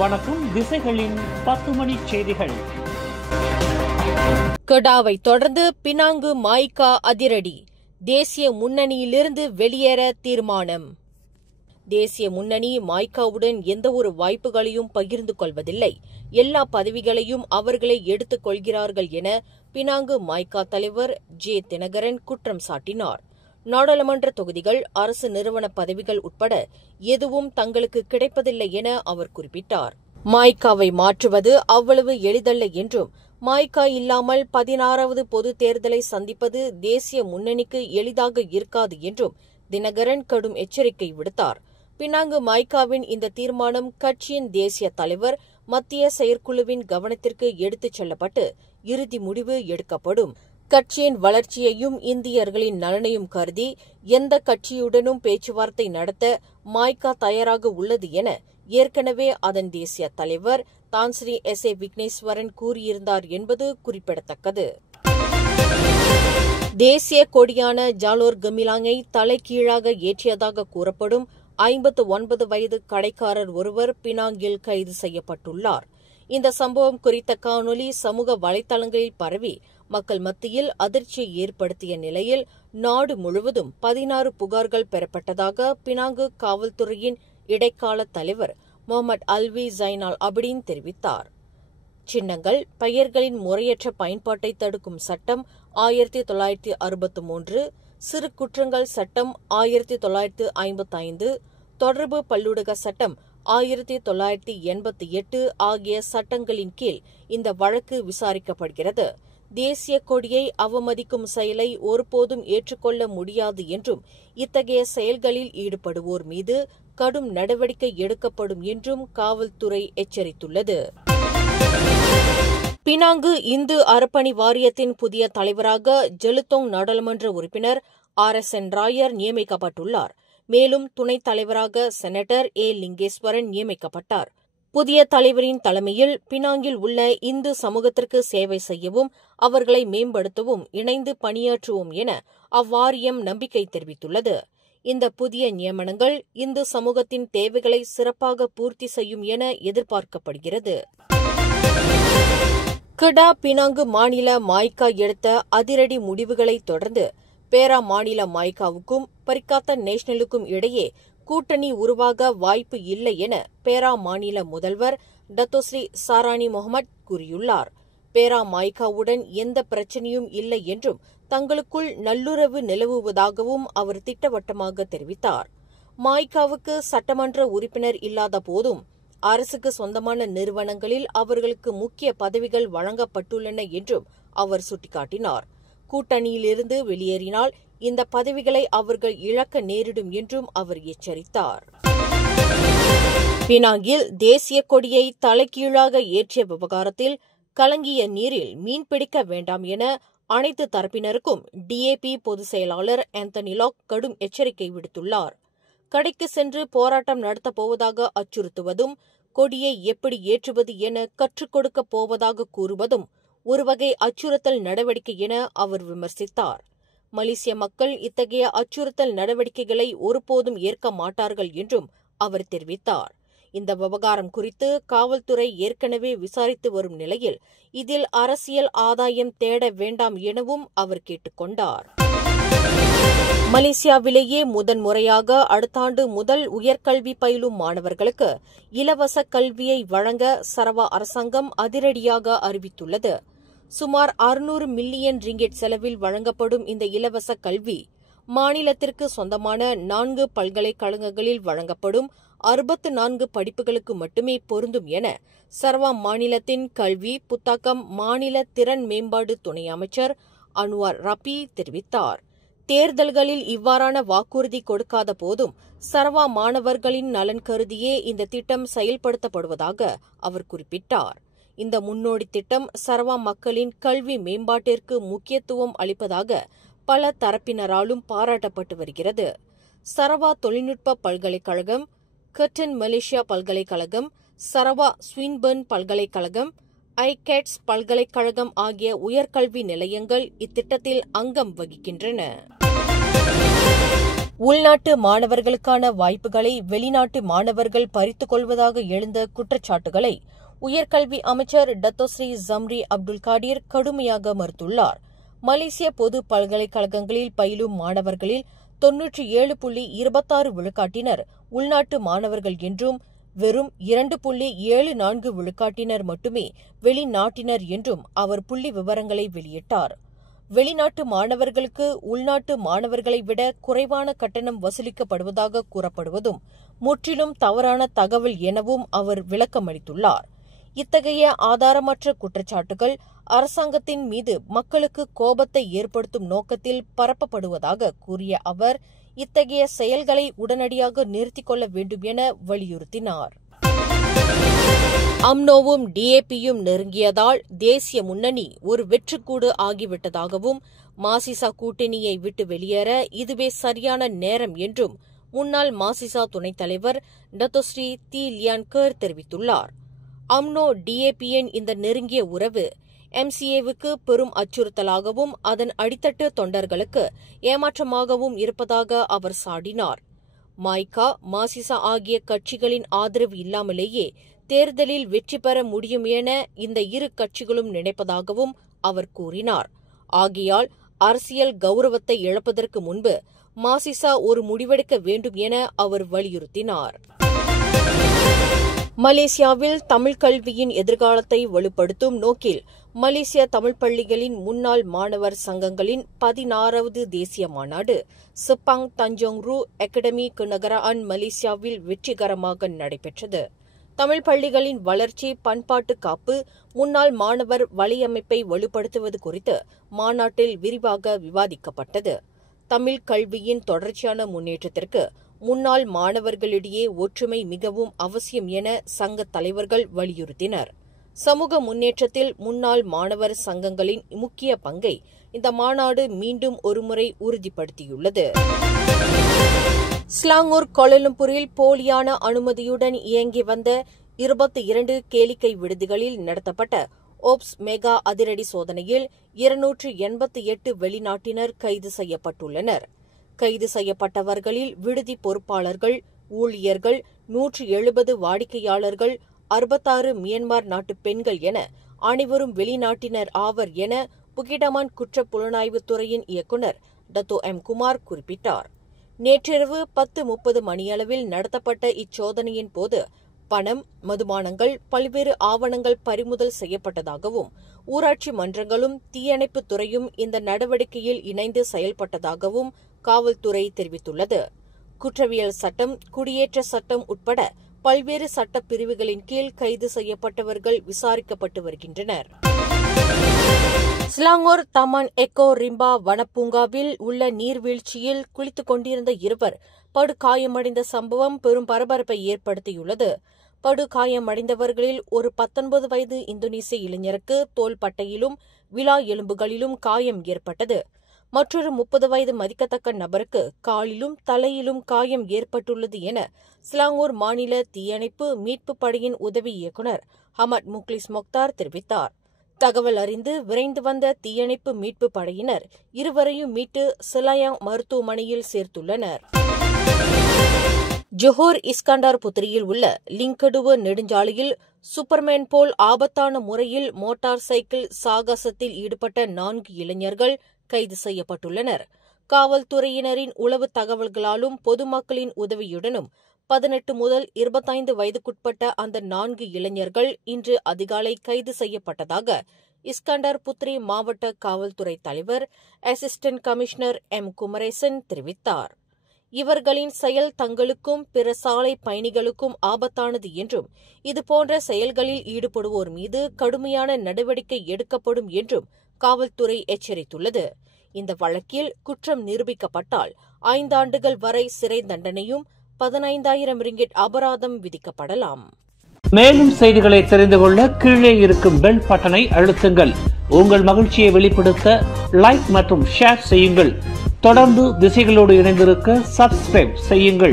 வணக்கம். திசைகளின் 10 மணி செய்திகள். கெடாவை தொடர்ந்து பினாங்கு மாய்கா அதிரடி, தேசிய முன்னணியிலிருந்து வெளியேற தீர்மானம். தேசிய முன்னணி மாய்காவுடன் எந்தவொரு வாய்ப்புகளையும் பகிர்ந்து கொள்வதில்லை, எல்லா பதவிகளையும் அவர்களே எடுத்துக் கொள்கிறார்கள் என பினாங்கு மாய்கா தலைவர் ஜே தினகரன் குற்றம் சாட்டினார். நாடாளுமன்ற தொகுதிகள், அரசு நிறுவன பதவிகள் உட்பட எதுவும் தங்களுக்கு கிடைப்பதில்லை என அவர் குறிப்பிட்டார். மாய்காவை மாற்றுவது அவ்வளவு எளிதல்ல என்றும், மாய்கா இல்லாமல் 16வது பொதுத் தேர்தலை சந்திப்பது தேசிய முன்னணிக்கு எளிதாக இருக்காது என்றும் தினகரன் கடும் எச்சரிக்கை விடுத்தார். பினாங்கு மாய்காவின் இந்த தீர்மானம் கட்சியின் தேசிய தலைவர், மத்திய செயற்குழுவின் கவனத்திற்கு எடுத்துச் செல்லப்பட்டு இறுதி முடிவு எடுக்கப்படும். கட்சியின் வளர்ச்சியையும் இந்தியர்களின் நலனையும் கருதி எந்த கட்சியுடனும் பேச்சுவார்த்தை நடத்த மாய்கா தயாராக உள்ளது என ஏற்கனவே அதன் தேசிய தலைவர் தான்ஸ்ரீ எஸ்.ஏ. விக்னேஸ்வரன் கூறியிருந்தார் என்பது குறிப்பிடத்தக்கது. தேசிய கொடியான ஜாலோர் கமிலாங்கை தலைகீழாக ஏற்றியதாக கூறப்படும் 59 வயது கடைக்காரர் ஒருவர் பினாங்கில் கைது செய்யப்பட்டுள்ளார். இந்த சம்பவம் குறித்த காணொலி சமூக வலைதளங்களில் பரவி மக்கள் மத்தியில் அதிர்ச்சியை ஏற்படுத்திய நிலையில் நாடு முழுவதும் 16 புகார்கள் பெறப்பட்டதாக பினாங்கு காவல்துறையின் இடைக்கால தலைவர் முகமது அல்வி ஜைனால் அபிடின் தெரிவித்தார். சின்னங்கள், பெயர்களின் முறையற்ற பயன்பாட்டை தடுக்கும் சட்டம் 1963, சிறு குற்றங்கள் சட்டம் 1955, தொடர்பு பல்லூடக சட்டம் 1988 ஆகிய சட்டங்களின் கீழ் இந்த வழக்கு விசாரிக்கப்படுகிறது. தேசிய கொடியை அவமதிக்கும் செயலை ஒருபோதும் ஏற்றுக்கொள்ள முடியாது என்றும், இத்தகைய செயல்களில் ஈடுபடுவோர் மீது கடும் நடவடிக்கை எடுக்கப்படும் என்றும் காவல்துறை எச்சரித்துள்ளது. பினாங்கு இந்து அறப்பணி வாரியத்தின் புதிய தலைவராக ஜெலுத்தோங் நாடாளுமன்ற உறுப்பினர் RSN ராயர் நியமிக்கப்பட்டுள்ளார். மேலும் துணைத் தலைவராக செனட்டர் ஏ. லிங்கேஸ்வரன் நியமிக்கப்பட்டார். புதிய தலைவரின் தலைமையில் பினாங்கில் உள்ள இந்து சமூகத்திற்கு சேவை செய்யவும், அவர்களை மேம்படுத்தவும் இணைந்து பணியாற்றுவோம் என அவ்வாரியம் நம்பிக்கை தெரிவித்துள்ளது. இந்த புதிய நியமனங்கள் இந்து சமூகத்தின் தேவைகளை சிறப்பாக பூர்த்தி செய்யும் என எதிர்பார்க்கப்படுகிறது. கெடா பினாங்கு மாநில மாய்கா எடுத்த அதிரடி முடிவுகளைத் தொடர்ந்து பேரா மாநில மாய்காவுக்கும் பரிக்காத்த நேஷனலுக்கும் இடையே கூட்டணி உருவாக வாய்ப்பு இல்லை என பேரா மாநில முதல்வர் டத்தோஸ்ரீ சாரானி முகமட் கூறியுள்ளார். பேரா மாய்காவுடன் எந்த பிரச்சினையும் இல்லை என்றும், தங்களுக்குள் நல்லுறவு நிலவுவதாகவும் அவர் திட்டவட்டமாக தெரிவித்தார். மாய்காவுக்கு சட்டமன்ற உறுப்பினர் இல்லாத போதும் அரசுக்கு சொந்தமான நிறுவனங்களில் அவர்களுக்கு முக்கிய பதவிகள் வழங்கப்பட்டுள்ளன என்றும் அவர் சுட்டிக்காட்டினார். கூட்டணியிலிருந்து வெளியேறினால் இந்த பதவிகளை அவர்கள் இழக்க நேரிடும் என்றும் அவர் எச்சரித்தார். பினாங்கில் தேசிய கொடியை தலைகீழாக ஏற்றிய விவகாரத்தில் கலங்கிய நீரில் மீன்பிடிக்க வேண்டாம் என அனைத்து தரப்பினருக்கும் DAP பொதுச் செயலாளர் ஆந்தனி லாக் கடும் எச்சரிக்கை விடுத்துள்ளார். கடைக்கு சென்று போராட்டம் நடத்தப் போவதாக அச்சுறுத்துவதும், கொடியை எப்படி ஏற்றுவது என கற்றுக் கொடுக்கப் போவதாக கூறுவதும் ஒருவகை அச்சுறுத்தல் நடவடிக்கை என அவர் விமர்சித்தார். மலேசிய மக்கள் இத்தகைய அச்சுறுத்தல் நடவடிக்கைகளை ஒருபோதும் ஏற்க மாட்டார்கள் என்றும் அவர் தெரிவித்தார். இந்த விவகாரம் குறித்து காவல்துறை ஏற்கனவே விசாரித்து வரும் நிலையில் இதில் அரசியல் ஆதாயம் தேட வேண்டாம் எனவும் அவர் கேட்டுக் கொண்டார். மலேசியாவிலேயே முதன்முறையாக அடுத்த ஆண்டு முதல் உயர்கல்வி பயிலும் மாணவர்களுக்கு இலவச கல்வியை வழங்க சரவா அரசாங்கம் அதிரடியாக அறிவித்துள்ளது. சுமார் 600 மில்லியன் ரிங்கெட் செலவில் வழங்கப்படும் இந்த இலவச கல்வி மாநிலத்திற்கு சொந்தமான 4 பல்கலைக்கழகங்களில் வழங்கப்படும் 64 படிப்புகளுக்கு மட்டுமே பொருந்தும் என சரவா மாநிலத்தின் கல்வி, புத்தாக்கம், மாநில திறன் மேம்பாடு துணை அமைச்சர் அன்வார் ரபி தெரிவித்தார். தேர்தல்களில் இவ்வாறான வாக்குறுதி கொடுக்காத போதும் சரவா மாணவர்களின் நலன் கருதியே இந்த திட்டம் செயல்படுத்தப்படுவதாக அவர் குறிப்பிட்டார். இந்த முன்னோடி திட்டம் சரவா மக்களின் கல்வி மேம்பாட்டிற்கு முக்கியத்துவம் அளிப்பதாக பல தரப்பினராலும் பாராட்டப்பட்டு வருகிறது. சரவா தொழில்நுட்ப பல்கலைக்கழகம், கர்டன் மலேசியா பல்கலைக்கழகம், சரவா ஸ்வின்பர்ன் பல்கலைக்கழகம், ஐகேட்ஸ் பல்கலைக்கழகம் ஆகிய உயர்கல்வி நிலையங்கள் இத்திட்டத்தில் அங்கம் வகிக்கின்றன. உள்நாட்டு மாணவர்களுக்கான வாய்ப்புகளை வெளிநாட்டு மாணவர்கள் பறித்துக் கொள்வதாக எழுந்த குற்றச்சாட்டுகளை உயர்கல்வி அமைச்சர் டத்தோஸ்ரீ ஜம்ரி அப்துல் காடீர் கடுமையாக மறுத்துள்ளார். மலேசிய பொது பல்கலைக்கழகங்களில் பயிலும் மாணவர்களில் 97.26 விழுக்காட்டினர் உள்நாட்டு மாணவர்கள் என்றும் வெறும் 2.74 விழுக்காட்டினர் மட்டுமே வெளிநாட்டினர் என்றும் அவர் புள்ளி விவரங்களை வெளியிட்டார். வெளிநாட்டு மாணவர்களுக்கு உள்நாட்டு மாணவர்களை விட குறைவான கட்டணம் வசூலிக்கப்படுவதாக கூறப்படுவதும் முற்றிலும் தவறான தகவல் எனவும் அவர் விளக்கமளித்துள்ளார். இத்தகைய ஆதாரமற்ற குற்றச்சாட்டுகள் அரசாங்கத்தின் மீது மக்களுக்கு கோபத்தை ஏற்படுத்தும் நோக்கத்தில் பரப்பப்படுவதாக கூறிய அவர் இத்தகைய செயல்களை உடனடியாக நிறுத்திக் கொள்ள வேண்டும் என வலியுறுத்தினார். அம்னோவும் டிஏபியும் நெருங்கியதால் தேசிய முன்னணி ஒரு வெற்றுக்கூடு ஆகிவிட்டதாகவும் மாசிசா கூட்டணியை விட்டு வெளியேற இதுவே சரியான நேரம் என்றும் முன்னாள் மாசிசா துணைத் தலைவர் டத்தோஸ்ரீ தி லியான் கர் தெரிவித்துள்ளார். அம்னோ டிஏபியின் இந்த நெருங்கிய உறவு எம்சிஏவுக்கு பெரும் அச்சுறுத்தலாகவும் அதன் அடித்தட்டு தொண்டர்களுக்கு ஏமாற்றமாகவும் இருப்பதாக அவர் சாடினார். மாய்கா, மாசிசா ஆகிய கட்சிகளின் ஆதரவு இல்லாமலேயே தேர்தலில் வெற்றி பெற முடியும் என இந்த இரு கட்சிகளும் நினைப்பதாகவும் அவர் கூறினார். ஆகையால் அரசியல் கௌரவத்தை இழப்பதற்கு முன்பு மாசிசா ஒரு முடிவெடுக்க வேண்டும் என அவர் வலியுறுத்தினார். மலேசியாவில் தமிழ் கல்வியின் எதிர்காலத்தை வலுப்படுத்தும் நோக்கில் மலேசிய தமிழ் பள்ளிகளின் முன்னாள் மாணவர் சங்கங்களின் 16வது தேசிய மாநாடு செப்பாங் தஞ்சோங் ரூ அகாடமி நகரான் மலேசியாவில் வெற்றிகரமாக நடைபெற்றது. தமிழ் பள்ளிகளின் வளர்ச்சி, பண்பாட்டு காப்பு, முன்னாள் மாணவர் வலையமைப்பை வலுப்படுத்துவது குறித்து மாநாட்டில் விரிவாக விவாதிக்கப்பட்டது. தமிழ் கல்வியின் தொடர்ச்சியான முன்னேற்றத்திற்கு முன்னாள் மாணவர்களிடையே ஒற்றுமை மிகவும் அவசியம் என சங்க தலைவர்கள் வலியுறுத்தினர். சமூக முன்னேற்றத்தில் முன்னாள் மாணவர் சங்கங்களின் முக்கிய பங்கை இந்த மாநாடு மீண்டும் ஒருமுறை உறுதிப்படுத்தியுள்ளது. ஸ்லாங்கூர் கோலாலம்பூரில் போலியான அனுமதியுடன் இயங்கி வந்த 22 கேளிக்கை விடுதிகளில் நடத்தப்பட்ட ஓப்ஸ் மெகா அதிரடி சோதனையில் 288 வெளிநாட்டினர் கைது செய்யப்பட்டுள்ளனர். கைது செய்யப்பட்டவர்களில் விடுதி பொறுப்பாளர்கள், ஊழியர்கள், 170 வாடிக்கையாளர்கள், 66 மியன்மார் நாட்டு பெண்கள் என அனைவரும் வெளிநாட்டினர் ஆவர் என புகிடமான் குற்றப் புலனாய்வுத் துறையின் இயக்குநர் டத்தோ எம் குமார் குறிப்பிட்டார். நேற்றிரவு 10:30 மணியளவில் நடத்தப்பட்ட இச்சோதனையின் போது பணம், மதுபானங்கள், பல்வேறு ஆவணங்கள் பறிமுதல் செய்யப்பட்டதாகவும் ஊராட்சி மன்றங்களும் தீயணைப்புத் துறையும் இந்த நடவடிக்கையில் இணைந்து செயல்பட்டதாகவும் காவல்துறை தெரிவித்துள்ளது. குற்றவியல் சட்டம், குடியேற்ற சட்டம் உட்பட பல்வேறு சட்டப் பிரிவுகளின் கீழ் கைது செய்யப்பட்டவர்கள் விசாரிக்கப்பட்டு வருகின்றனர். ஸ்லாங்கூர் தமான் எக்கோ ரிம்பா வனப்பூங்காவில் உள்ள நீர்வீழ்ச்சியில் குளித்துக் கொண்டிருந்த இருவர் படுகாயமடைந்த சம்பவம் பெரும் பரபரப்பை ஏற்படுத்தியுள்ளது. படுகாயமடைந்தவர்களில் ஒரு 19 வயது இந்தோனேசிய இளைஞருக்கு தோள்பட்டையிலும் விலா எலும்புகளிலும் காயம் ஏற்பட்டது. மற்றொரு 30 வயது மதிக்கத்தக்க நபருக்கு காலிலும் தலையிலும் காயம் ஏற்பட்டுள்ளது என ஸ்லாங்கூர் மாநில தீயணைப்பு மீட்புப் படையின் உதவி இயக்குநர் ஹமட் முக்லிஸ் மொக்தார் தெரிவித்தார். தகவல் அறிந்து விரைந்து வந்த தீயணைப்பு மீட்புப் படையினர் இருவரையும் மீட்டு சிலாயாங் மருத்துவமனையில் சேர்த்துள்ளனர். ஜொஹோர் இஸ்கண்டார் புத்திரியில் உள்ள லிங்கடுவ நெடுஞ்சாலையில் சூப்பர்மேன் போல் ஆபத்தான முறையில் மோட்டார் சைக்கிள் சாகசத்தில் ஈடுபட்ட 4 இளைஞர்கள் கைது செய்யப்பட்டுள்ளனர். காவல்துறையினரின் உளவு தகவல்களாலும் பொதுமக்களின் உதவியுடனும் 18 முதல் 25 வயதுக்குட்பட்ட அந்த 4 இளைஞர்கள் இன்று அதிகாலை கைது செய்யப்பட்டதாக இஸ்கண்டார் புத்ரி மாவட்ட காவல்துறை தலைவர் அசிஸ்டன்ட் கமிஷனர் எம் குமரேசன் தெரிவித்தார். இவர்களின் செயல் தங்களுக்கும் பிற சாலை பயணிகளுக்கும் ஆபத்தானது என்றும் இதுபோன்ற செயல்களில் ஈடுபடுவோர் மீது கடுமையான நடவடிக்கை எடுக்கப்படும் என்றும் காவல்துறை எச்சரித்துள்ளது. இந்த வழக்கில் குற்றம் நிரூபிக்கப்பட்டால் 5 ஆண்டுகள் வரை சிறை தண்டனையும் 15,000 ரிங்கிட் அபராதம் விதிக்கப்படலாம். மேலும் செய்திகளை தெரிந்து கொள்ள கீழே இருக்கும் பெல் பட்டனை அழுத்துங்கள். உங்கள் மகிழ்ச்சியை வெளிப்படுத்த லைக் மற்றும் ஷேர் செய்யுங்கள். தொடர்ந்து திசைகளோடு இணைந்திருக்க சப்ஸ்கிரைப் செய்யுங்கள்.